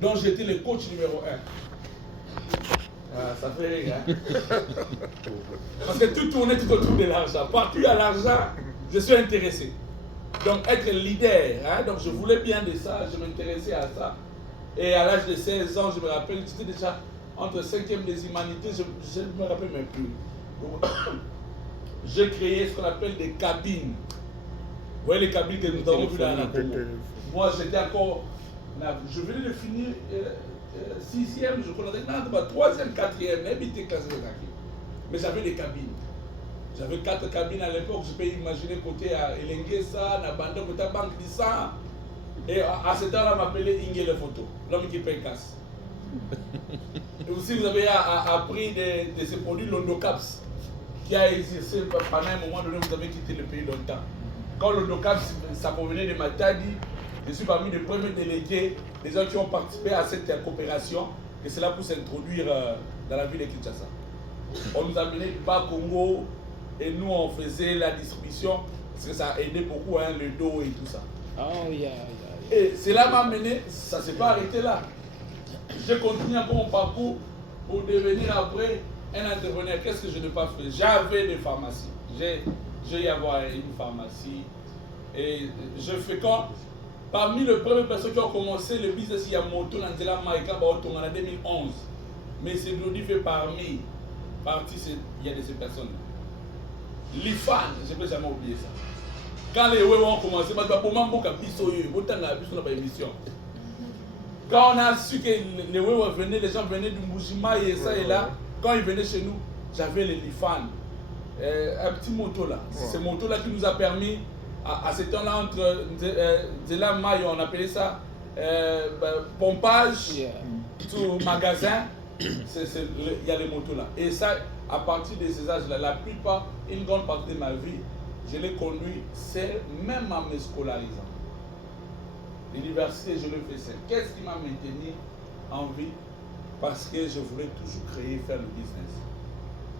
dont j'étais le coach numéro 1. Ah, ça fait rire, hein? Parce que tout tournait tout autour de l'argent. Partout à l'argent, je suis intéressé. Donc être leader, hein? Donc je voulais bien de ça, je m'intéressais à ça. Et à l'âge de 16 ans, je me rappelle, j'étais déjà entre 5e des humanités, je ne me rappelle même plus. J'ai créé ce qu'on appelle des cabines. Vous voyez les cabines que nous avons vues là, moi j'étais encore, je venais de finir 6e, je connaissais, non, 3e, 4e, mais j'avais des cabines. J'avais 4 cabines à l'époque, je peux imaginer côté à Elenguesa, Nabanda, côté à Banque d'Issa. Et à ce temps-là, on m'appelait Inge le photo, l'homme qui paye casse. Et aussi, vous avez appris de ce produit l'Ondocaps, qui a exercé pendant un moment donné, vous avez quitté le pays longtemps. Quand l'Ondocaps, ça provenait de Matadi, je suis parmi les premiers délégués, des gens qui ont participé à cette coopération, et c'est là pour s'introduire dans la ville de Kinshasa. On nous a amené du bas Congo, et nous on faisait la distribution, parce que ça a aidé beaucoup, hein, le dos et tout ça. Oh, yeah. Et cela m'a mené, ça ne s'est pas arrêté là. J'ai continué un peu mon parcours pour devenir après un entrepreneur. Qu'est-ce que je n'ai pas fait? J'avais des pharmacies. J'ai eu avoir une pharmacie. Et je fais quand, parmi les premières personnes qui ont commencé le business, il y a Moto Nanzela Maïka Baotonga en 2011. Mais c'est Glody fait partie, il y a de ces personnes. L'IFAN, je ne peux jamais oublier ça. Quand les Wewe ont commencé, quand on a su que les Wewe venaient, les gens venaient du Mboujima et ça et là, quand ils venaient chez nous, j'avais les Lifan, un petit moto là. C'est ce moto là qui nous a permis, à ce temps-là, entre Zela Mayo, on appelait ça pompage, tout magasin, il y a les motos là. Et ça, à partir de ces âges-là, la plupart, une grande partie de ma vie, je l'ai conduit seul, même en me scolarisant. L'université, je le fais seul. Qu'est-ce qui m'a maintenu en vie? Parce que je voulais toujours créer, faire le business.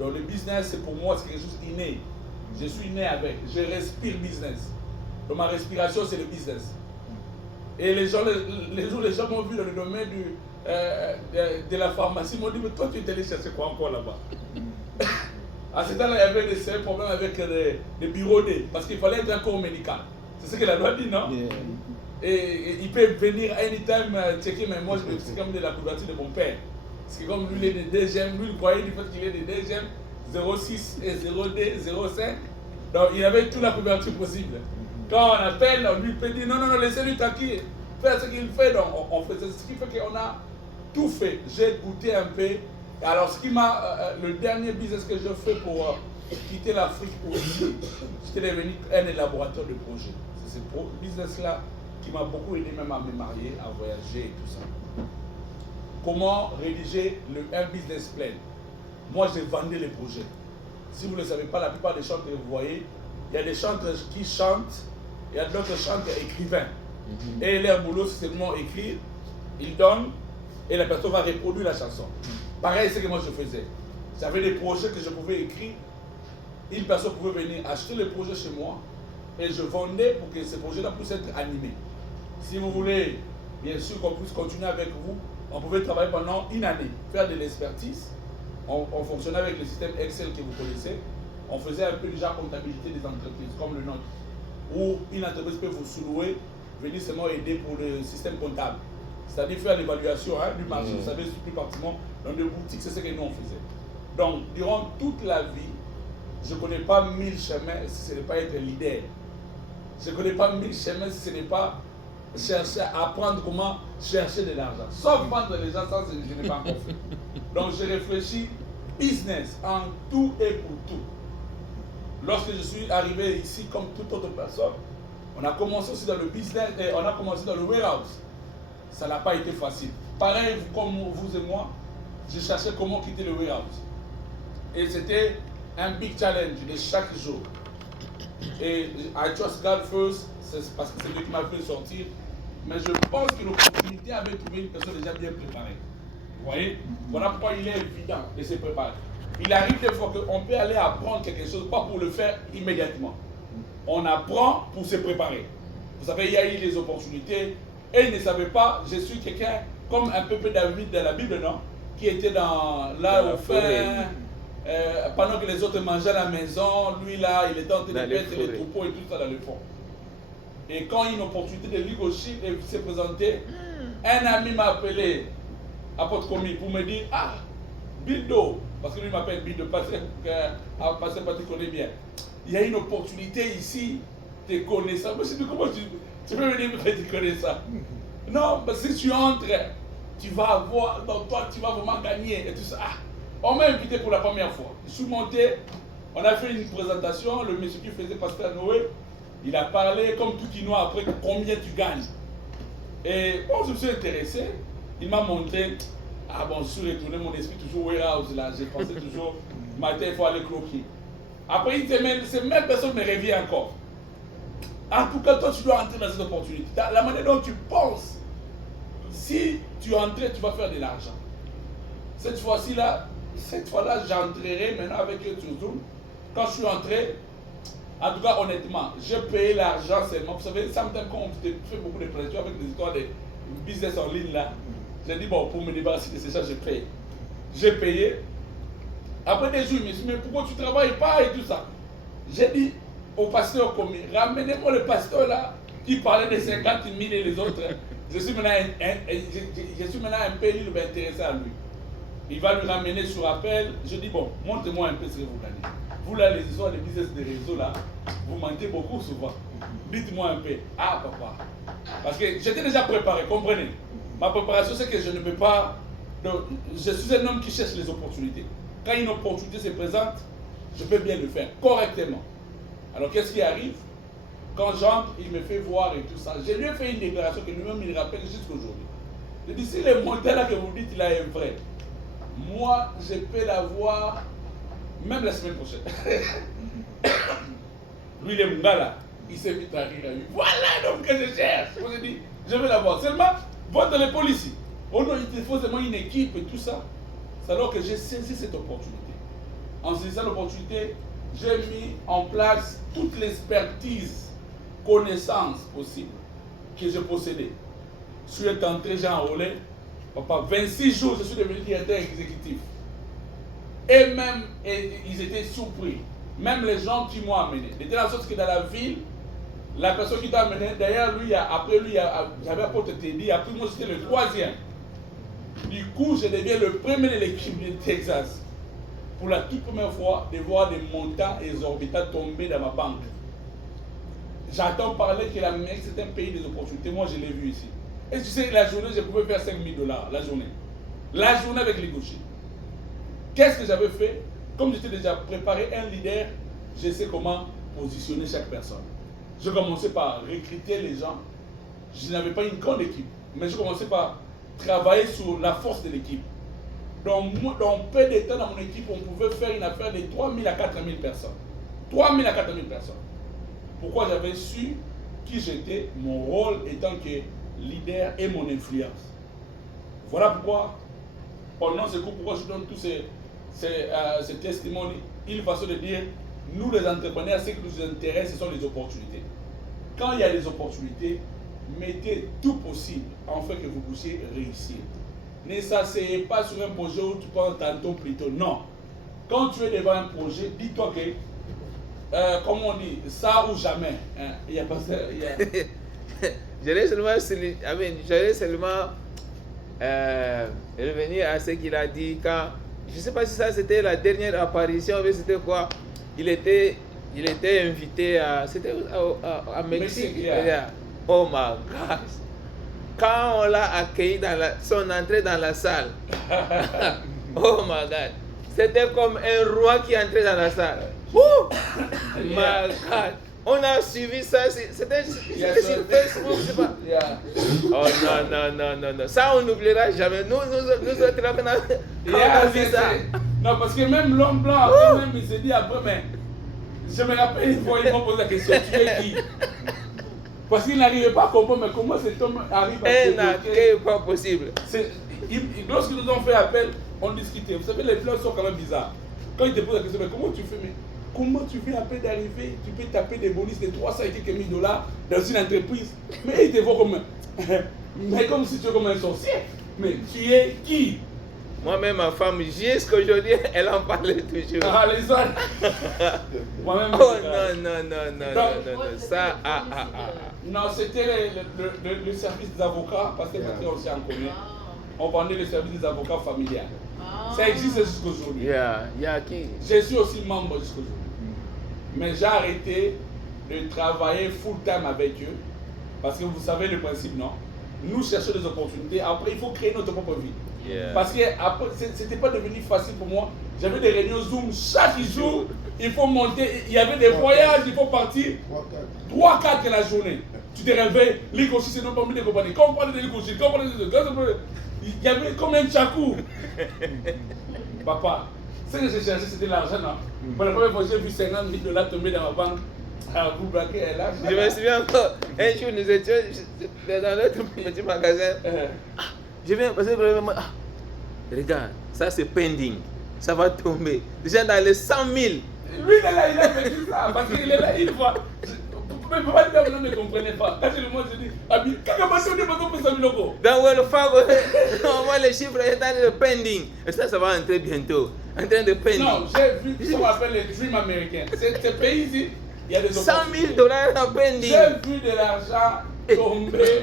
Donc le business, c'est pour moi, c'est quelque chose inné. Je suis né avec. Je respire business. Donc ma respiration, c'est le business. Et les gens m'ont vu dans le domaine de la pharmacie, m'ont dit, mais toi, tu es allé chercher quoi encore là-bas? À ce temps-là, il y avait des sérieux problèmes avec les bureaux D, parce qu'il fallait être un corps médical. C'est ce que la loi dit, non? Yeah. Et il peut venir anytime checker, mais moi, c'est comme de la couverture de mon père. Parce que comme lui, il est des DGM, lui, il croyait du fait qu'il est des DGM 06 et 0D, 05. Donc, il avait toute la couverture possible. Quand on appelle, on lui peut dire, non, laissez-lui tranquille, faire ce qu'il fait. Donc, on faisait ce qui fait qu'on a tout fait. J'ai goûté un peu. Alors, ce qui m'a, le dernier business que je fais pour quitter l'Afrique aussi, j'étais devenu un élaborateur de projet. C'est ce business-là qui m'a beaucoup aidé même à me marier, à voyager et tout ça. Comment rédiger un business plan? Moi, j'ai vendu les projets. Si vous ne le savez pas, la plupart des chanteurs que vous voyez, il y a des chanteurs qui chantent, il y a d'autres chanteurs écrivains. Et leur boulot, c'est seulement écrire, ils donnent, et la personne va reproduire la chanson. Pareil, c'est ce que moi je faisais. J'avais des projets que je pouvais écrire. Une personne pouvait venir acheter le projet chez moi et je vendais pour que ce projet-là puisse être animé. Si vous voulez, bien sûr, qu'on puisse continuer avec vous, on pouvait travailler pendant une année, faire de l'expertise. On fonctionnait avec le système Excel que vous connaissez. On faisait un peu déjà comptabilité des entreprises, comme le nôtre, où une entreprise peut vous sous-louer, venir seulement aider pour le système comptable. C'est-à-dire faire l'évaluation du marché, vous savez, plus particulièrement dans des boutiques, c'est ce que nous on faisait. Donc, durant toute la vie, je ne connais pas 1000 chemins si ce n'est pas être leader. Je ne connais pas 1000 chemins si ce n'est pas chercher à apprendre comment chercher de l'argent. Sauf vendre les gens, ça je n'ai pas encore fait. Donc, j'ai réfléchi business en tout et pour tout. Lorsque je suis arrivé ici, comme toute autre personne, on a commencé aussi dans le business et on a commencé dans le warehouse. Ça n'a pas été facile. Pareil, comme vous et moi, je cherchais comment quitter le warehouse. Et c'était un big challenge de chaque jour. Et I trust God first, c'est parce que c'est lui qui m'a fait sortir. Mais je pense que l'opportunité avait trouvé une personne déjà bien préparée. Vous voyez? Voilà pourquoi il est évident de se préparer. Il arrive des fois qu'on peut aller apprendre quelque chose, pas pour le faire immédiatement. On apprend pour se préparer. Vous savez, il y a eu des opportunités Et il ne savait pas, je suis quelqu'un comme un peu David dans la Bible, non? Qui était là au fin, pendant que les autres mangeaient à la maison, lui là, il était en train de mettre les troupeaux et tout ça dans le fond. Et quand il y a une opportunité de leadership s'est présentée, un ami m'a appelé, apôtre Komi, pour me dire, ah, Bildo, parce que lui m'appelle Bildo, parce que tu connais bien. Il y a une opportunité ici, tu connais ça. Mais je dis, comment tu peux me dire que tu connais ça? Non, parce que si tu entres, tu vas avoir, donc toi, tu vas vraiment gagner et tout ça. Ah, on m'a invité pour la première fois. Je suis monté, on a fait une présentation, le monsieur qui faisait Pasteur Noé, il a parlé comme tout Quinois après combien tu gagnes. Et bon, je me suis intéressé, il m'a montré, ah bon, je suis retourné mon esprit toujours warehouse là, j'ai pensé toujours, matin il faut aller cloquer. Après une semaine, cette même personne me revient encore. En tout cas, toi tu dois entrer dans cette opportunité. La manière dont tu penses, si tu entres, tu vas faire de l'argent. Cette fois-là, j'entrerai maintenant avec eux sur Zoom. Quand je suis entré, en tout cas, honnêtement, j'ai payé l'argent seulement. Vous savez, sometimes quand on fait beaucoup de pression avec des histoires de business en ligne là, j'ai dit, bon, pour me débarrasser de ces gens, j'ai payé. J'ai payé. Après des jours, il me dit, mais pourquoi tu ne travailles pas et tout ça? J'ai dit au pasteur commis, ramenez-moi le pasteur là qui parlait de 50 000 et les autres. Je suis maintenant un peu libre intéressé à lui. Il va lui ramener sur appel. Je dis, bon, montrez-moi un peu ce que vous gagnez. Vous là, les histoires de business de réseau là, vous mentez beaucoup souvent. Dites-moi un peu. Ah, papa. Parce que j'étais déjà préparé, comprenez. Ma préparation, c'est que je ne peux pas. Donc, je suis un homme qui cherche les opportunités. Quand une opportunité se présente, je peux bien le faire correctement. Alors, qu'est-ce qui arrive? Quand j'entre, il me fait voir et tout ça. Je lui ai fait une déclaration que lui-même il rappelle jusqu'aujourd'hui. Je dis, si le montant là que vous dites, il est vrai, moi, je peux l'avoir même la semaine prochaine. Lui, il est mon gars là. Il s'est mis à rire à lui. Voilà l'homme que je cherche. Je me dis, je vais l'avoir. Seulement, vote dans les policiers. Oh non, il te faut seulement une équipe et tout ça. C'est alors que j'ai saisi cette opportunité. En saisissant l'opportunité, j'ai mis en place toute l'expertise, connaissance possible que je possédais. Je suis entré, j'ai enrôlé. Papa, 26 jours, je suis devenu directeur exécutif. Et même, ils étaient surpris. Même les gens qui m'ont amené. De telle sorte que dans la ville, la personne qui t'a amené, d'ailleurs, après lui, j'avais apporté Teddy, après moi, j'étais le troisième. Du coup, je deviens le premier de l'équipe de Texas. Pour la toute première fois, de voir des montants exorbitants tomber dans ma banque. J'entends parler que l'Amérique, c'est un pays des opportunités. Moi, je l'ai vu ici. Et tu sais, la journée, je pouvais faire $5 000 la journée. La journée avec les gauchers. Qu'est-ce que j'avais fait? Comme j'étais déjà préparé un leader, je sais comment positionner chaque personne. Je commençais par recruter les gens. Je n'avais pas une grande équipe, mais je commençais par travailler sur la force de l'équipe. Dans peu de temps dans mon équipe, on pouvait faire une affaire de 3 000 à 4 000 personnes. 3 000 à 4 000 personnes. Pourquoi? J'avais su qui j'étais, mon rôle étant que leader et mon influence. Voilà pourquoi, pendant ce cours, pourquoi je donne tous ces testimonies, une façon de dire, nous les entrepreneurs, ce qui nous intéresse, ce sont les opportunités. Quand il y a des opportunités, mettez tout possible en fait que vous puissiez réussir. Ne s'asseyez pas sur un projet où tu penses tantôt plutôt. Non. Quand tu es devant un projet, dis-toi que, comme on dit, ça ou jamais. Hein, il n'y a pas ça. J'allais seulement revenir à ce qu'il a dit quand, je ne sais pas si ça c'était la dernière apparition, mais c'était quoi? Il était invité à Mexique. Yeah. Oh my gosh! Quand on l'a accueilli dans son entrée dans la salle, oh my God! C'était comme un roi qui entrait dans la salle. Oh my God! On a suivi ça, c'était sur Facebook, je sais pas. Yeah. Oh non. Ça, on n'oubliera jamais. Nous autres là, on a vu ça. Non, parce que même l'homme blanc, même il s'est dit après, mais je me rappelle une fois, il m'a posé la question, tu es qui? Parce qu'il n'arrivait pas à comprendre, mais comment cet homme arrive à c'est pas possible. Lorsque nous avons fait appel, on discutait. Vous savez, les fleurs sont quand même bizarres. Quand ils te posent la question, mais comment tu fais? Mais comment tu fais à peine d'arriver? Tu peux taper des bonus de 300 et quelques $1000 dans une entreprise. Mais ils te voient comme Mais comme si tu es comme un sorcier. Mais tu es qui? Moi-même, ma femme, jusqu'aujourd'hui, elle en parlait toujours. Ah, les autres. Moi-même. Oh non. Ça, Non, c'était le service des avocats, parce que Patrick aussi en connaît. On vendait le service des avocats familiales. Ça existe jusqu'aujourd'hui. Je suis aussi membre jusqu'aujourd'hui. Mais j'ai arrêté de travailler full-time avec eux. Parce que vous savez le principe, non? Nous cherchons des opportunités. Après, il faut créer notre propre vie. Parce que c'était pas devenu facile pour moi. J'avais des réunions Zoom chaque jour. Il faut monter. Il y avait des voyages. Il faut partir 3-4 la journée. Tu te réveilles. L'Icochi, c'est non pas mis de compagnie. Quand on parle de l'Icochi, il y avait comme un tchakou. Papa, ce que j'ai cherché, c'était l'argent. Pour la première fois, j'ai vu 50 000 $ tomber dans ma banque. Vous braquez l'argent. Je me souviens encore. Un jour, nous étions dans notre petit magasin. Je viens parce que regarde, ça c'est pending, ça va tomber. Déjà dans les 100 000. Lui, il a fait tout ça parce qu'il est là une fois. Mais papa, vous ne comprenez pas. Quand je le montre, je dis, Abi, quand on dit, on peut 100 000 euros. Dans Wells Fargo, on voit les chiffres, il est en train de pending. Et ça va entrer bientôt. En train de pending. Non, j'ai vu ce qu'on appelle les dream américains. Ces pays ici, il y a des opportunités. 100 000 $ en pending. J'ai vu de l'argent tomber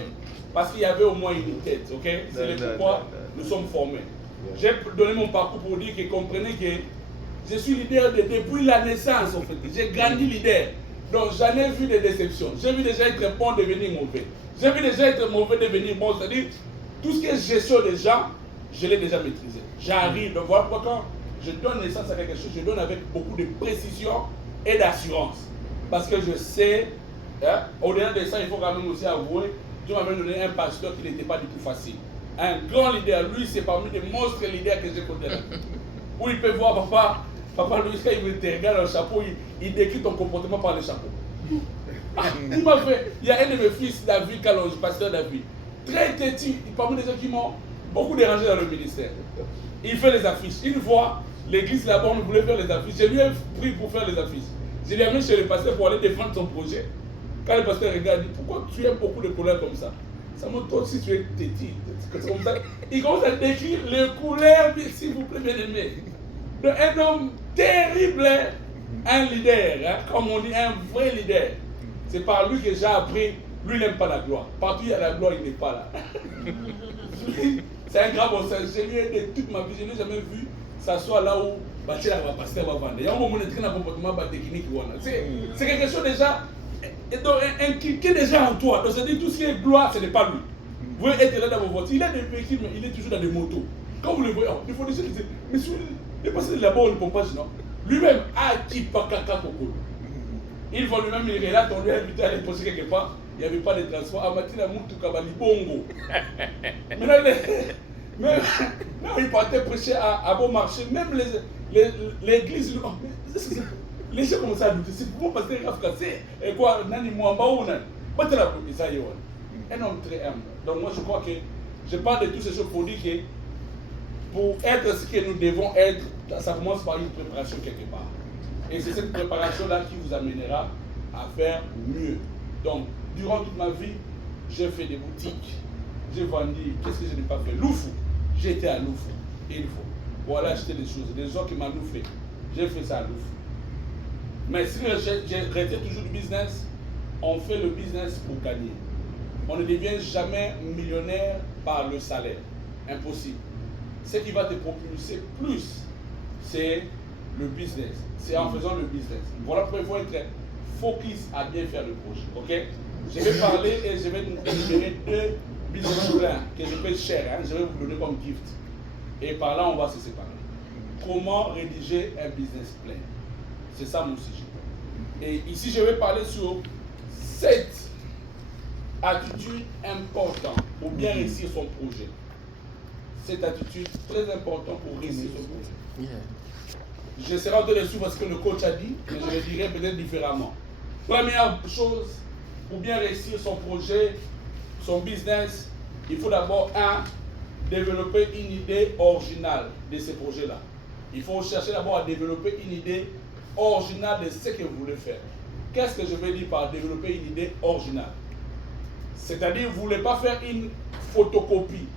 parce qu'il y avait au moins une tête, ok? C'est pourquoi nous sommes formés. J'ai donné mon parcours pour dire que comprenez que je suis leader depuis la naissance, en fait. J'ai grandi leader. Donc j'en ai vu des déceptions. J'ai vu déjà être bon devenir mauvais. J'ai vu déjà être mauvais devenir bon. C'est-à-dire, tout ce qui est gestion des gens, je l'ai déjà maîtrisé. J'arrive, donc voilà pourquoi quand je donne naissance à quelque chose, je donne avec beaucoup de précision et d'assurance. Parce que je sais, hein, au-delà de ça, il faut quand même aussi avouer, Dieu m'avait donné un pasteur qui n'était pas du tout facile. Un grand leader, lui, c'est parmi les monstres leaders que j'ai côté là. Où il peut voir, papa Louis, quand il te regarde dans le chapeau, il décrit ton comportement par le chapeau. Il m'a fait, il y a un de mes fils, David Kalonge, pasteur David, très têtu, parmi les gens qui m'ont beaucoup dérangé dans le ministère. Il fait les affiches. Une fois, l'église là-bas, on voulait faire les affiches. Je lui ai pris pour faire les affiches. Je l'ai amené chez le pasteur pour aller défendre son projet. Quand le pasteur regarde, il dit, pourquoi tu aimes beaucoup de couleurs comme ça? Ça montre toi si tu es têtu. Comme ça. Il commence à décrire les couleurs, s'il vous plaît, bien aimé. Un homme terrible, un leader, hein, comme on dit, un vrai leader. C'est par lui que j'ai appris, lui il n'aime pas la gloire. Partout il y a la gloire, il n'est pas là. C'est un grand bon sens. Je lui ai dit toute ma vie, je n'ai jamais vu s'asseoir là où Bachela va passer, va vendre. Il y a un moment où on est dans un comportement technique. C'est quelque chose déjà, inculqué déjà en toi. Donc c'est-à-dire tout ce qui est gloire, ce n'est pas lui. Vous pouvez être là dans vos voitures, il a des véhicules, mais il est toujours dans des motos. Quand vous le voyez, il faut dire, mais il est passé là-bas au pompage, non? Lui-même a qui pas caca coco. Il va lui-même, il est là, on lui a invité à aller poser quelque part. Il n'y avait pas de transport. Amatina Moutou Kabali Bongo. Maintenant, il partait prêcher à bon marché. Même l'église, les gens commençaient à douter. C'est pour moi parce que les cassé. Et quoi, Nani Mouamba ou Nani. Un homme très humble. Donc moi je crois que je parle de toutes ces choses pour dire que pour être ce que nous devons être, ça commence par une préparation quelque part. Et c'est cette préparation-là qui vous amènera à faire mieux. Donc, durant toute ma vie, j'ai fait des boutiques, j'ai vendu, qu'est-ce que je n'ai pas fait? Loufou, j'étais à Loufou, il faut. Voilà, acheter des choses, des gens qui m'ont fait. J'ai fait ça à Loufou. Mais si j'ai resté toujours du business, on fait le business pour gagner. On ne devient jamais millionnaire par le salaire. Impossible. Ce qui va te propulser plus, c'est le business. C'est en faisant le business. Voilà pourquoi il faut être focus à bien faire le projet. Ok? Je vais parler et je vais nous libérer 2 business plans que je paye cher. Hein? Je vais vous donner comme gift. Et par là, on va se séparer. Comment rédiger un business plan? C'est ça mon sujet. Et ici, je vais parler sur 7 attitudes importantes pour bien réussir son projet. Cette attitude très importante pour réussir son projet. Je serai en train de suivre ce que le coach a dit, mais je le dirai peut-être différemment. Première chose, pour bien réussir son projet, son business, il faut d'abord, développer une idée originale de ce projet-là. Il faut chercher d'abord à développer une idée originale de ce que vous voulez faire. Qu'est-ce que je veux dire par développer une idée originale? C'est-à-dire, vous ne voulez pas faire une photocopie.